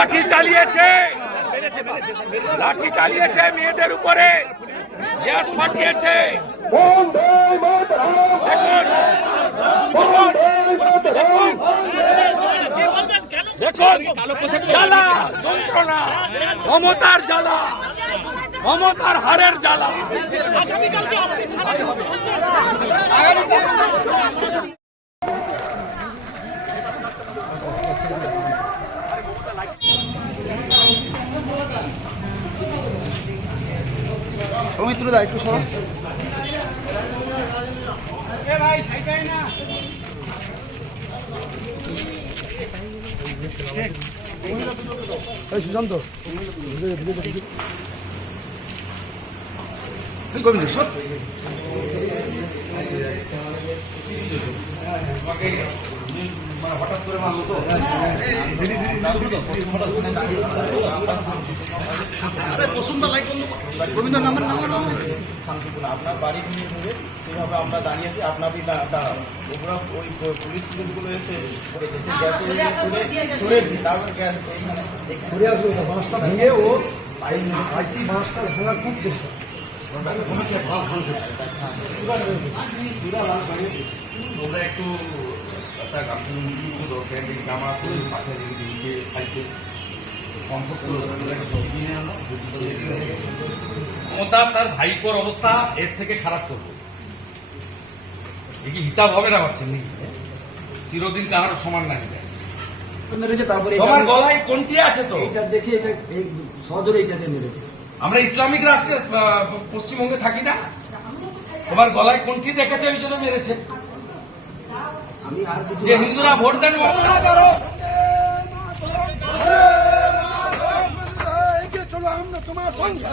লাঠি চালিয়েছে। লাঠি চালিয়েছে মেয়েদের উপরে। গ্যাস পাঠিয়েছে জ্বালা মমতার জ্বালা মমতার হারের জ্বালা। দাও একটু সরো। এই সুশান্ত। গোবিন্দ সর। আরে পছন্দ like Gobinda number number number শান্তিপূর্ণ আপনার বাড়ি নিয়ে ধরে সেভাবে আমরা দাঁড়িয়েছি। আপনারই দা- দাঁড়াবো ওগুলো ওই পুলিশ পুলিশগুলো এসে এসে গ্যাসে সরে সরেছি গ্যাস এখানে ঘুরে আসবে বাঁশটা ভেঙে ও আইসি বাঁশটা ভাঙার খুব চেষ্টা। ওরা একটু একটা গামছা জামা পাশে দিকে কমফোর্ট মমতা তার ভাইপোর অবস্থা এর থেকে খারাপ করবে। কি হিসাব হবে না ভাবছেন নাকি? চিরদিন কাহার সমান নাই। তোমার গলায় কোনটি আছে তো। দেখে এটা এই সজোরে এটা দিয়ে মেরেছে আমরা ইসলামিক রাষ্ট্রে পশ্চিমবঙ্গে থাকি না? তোমার গলায় কোনটি দেখেছে ওই জন্য মেরেছে। যে হিন্দুরা ভোট দেন আমরা তোমার সঙ্গে।